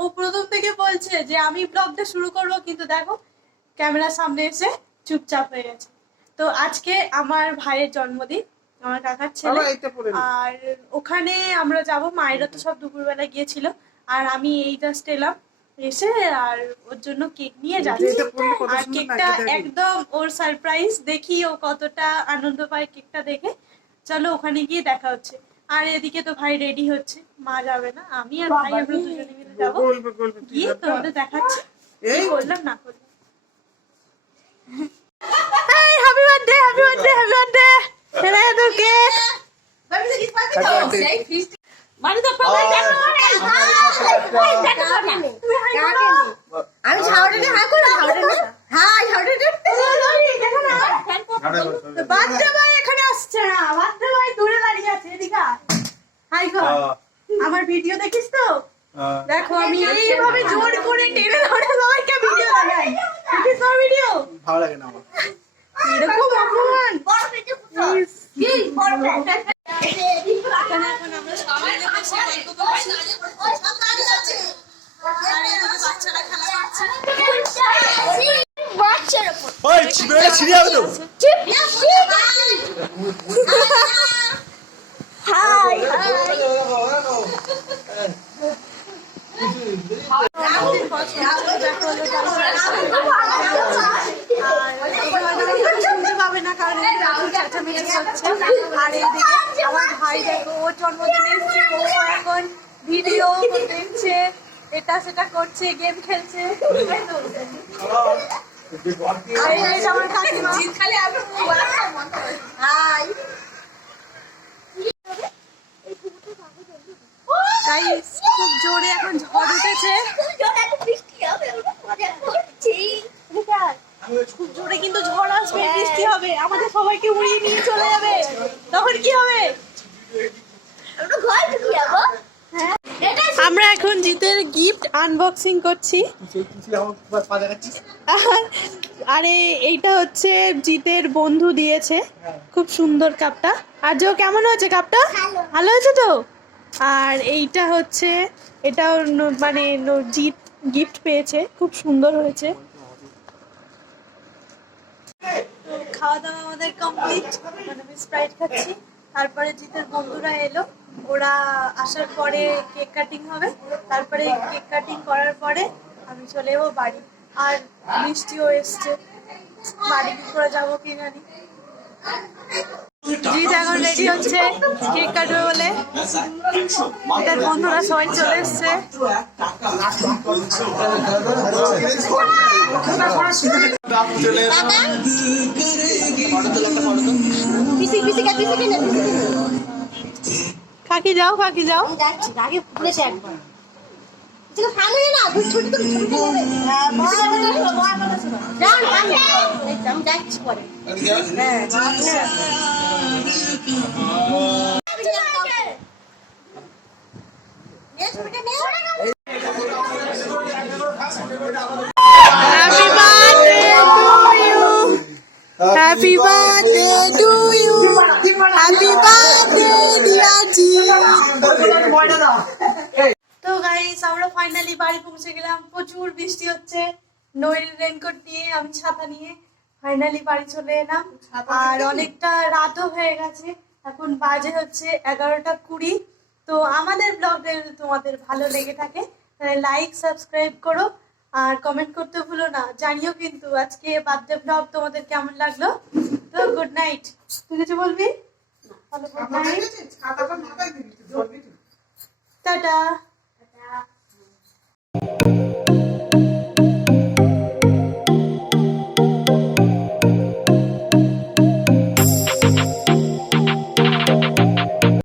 ও প্রথম থেকে বলছে যে আমি ব্লগটা শুরু করব, কিন্তু দেখো ক্যামেরার সামনে এসে চুপচাপ হয়ে গেছে। তো আজকে আমার ভাইয়ের জন্মদিন, আমার কাকার ছেলে, আর ওখানে আমরা যাব। মায়েরা তো সব দুপুরবেলা গিয়েছিল, আর আমি এই জাস্ট এলাম এসে আর ওর জন্য কেক নিয়ে যাচ্ছি। আর কেকটা একদম ওর সারপ্রাইজ, দেখি ও কতটা আনন্দ পায় কেকটা দেখে। চলো ওখানে গিয়ে দেখা হচ্ছে। আর এদিকে তো ভাই রেডি হচ্ছে, মা যাবে না, আমি আর ভাই আমরা দুজনে মিলে যাবো। গিয়ে তোমাদের দেখাচ্ছি কি করলাম না করলাম। Happy birthday, happy birthday, happy birthday. এনে তো কেক মানে তো প্রোগ্রাম দেখো। আমি ঝাউড়াতে হাই করলাম, ঝাউড়াতে হাই ঝাউড়াতে দেখো না। বার্থডে ভাই এখানে আসছে না, বার্থডে ভাই দূরে দাঁড়িয়ে আছে। এদিকে হাই কর। আমার ভিডিও দেখিস তো? দেখো আমি এইভাবে জোর করে টেনে ধরে সবাইকে ভিডিও দেখাই। দেখিস আমার ভিডিও? ভালো লাগে না আমার এরকম অপমান। এখন আমরা সবাই বসে গল্প করছি, আর এদিকে বাচ্চারা খেলা করছে। ওই ছিড়ে ছিড়ে যাবে তো। হাই পাবে না, কারণ চেঁচামেচি হচ্ছে। আর এইদিকে আমার ভাই দেখো, ওর জন্মদিনে এসছে, ও এখন ভিডিও দেখছে, এটা সেটা করছে, গেম খেলছে। আমার কাকিমা খুব জোরে এখন ঝড় উঠেছে, খুব জোরে কিন্তু ঝড় আসবে, বৃষ্টি হবে, আমাদের সবাইকে উড়িয়ে নিয়ে চলে যাবে। তখন কি হবে? আমরা এখন জিতের গিফট আনবক্সিং করছি। আরে এইটা হচ্ছে জিতের বন্ধু দিয়েছে, খুব সুন্দর কাপটা। আর জো কেমন হয়েছে কাপটা? ভালো হয়েছে তো? আর এইটা হচ্ছে, এটাও মানে জিত গিফট পেয়েছে, খুব সুন্দর হয়েছে। খাওয়া দাওয়া আমাদের কমপ্লিট, মানে আমি স্প্রাইট খাচ্ছি। তারপরে জিতের বন্ধুরা এলো, ওরা আসার পরে কেক কাটিং হবে। তারপরে কেক কাটিং করার পরে আমি চলে যাবো বাড়ি। আর মিষ্টিও এসছে, বাড়ি কি করে যাবো কি জানি। জিৎ এখন রেডি হচ্ছে কেক কাটবে বলে, তার বন্ধুরা সবাই চলে এসছে। কাকি যাও, কাকি যাও। Happy birthday to you. Happy birthday dear Ji. তো গাইস আমরা ফাইনালি বাড়ি পৌঁছে গেলাম। প্রচুর বৃষ্টি হচ্ছে, নোয়েল রেনকোট নিয়ে, আমি ছাতা নিয়ে ফাইনালি বাড়ি চলে এলাম। আর অনেকটা রাতও হয়ে গেছে, এখন বাজে হচ্ছে 11:20। তো আমাদের ব্লগ যদি তোমাদের ভালো লেগে থাকে তাহলে লাইক সাবস্ক্রাইব করো আর কমেন্ট করতে ভুলো না। জানিও কিন্তু আজকে বার্থডে ব্লগ তোমাদের কেমন লাগলো। তো গুড নাইট। তুই কিছু বলবি? Good night, tata.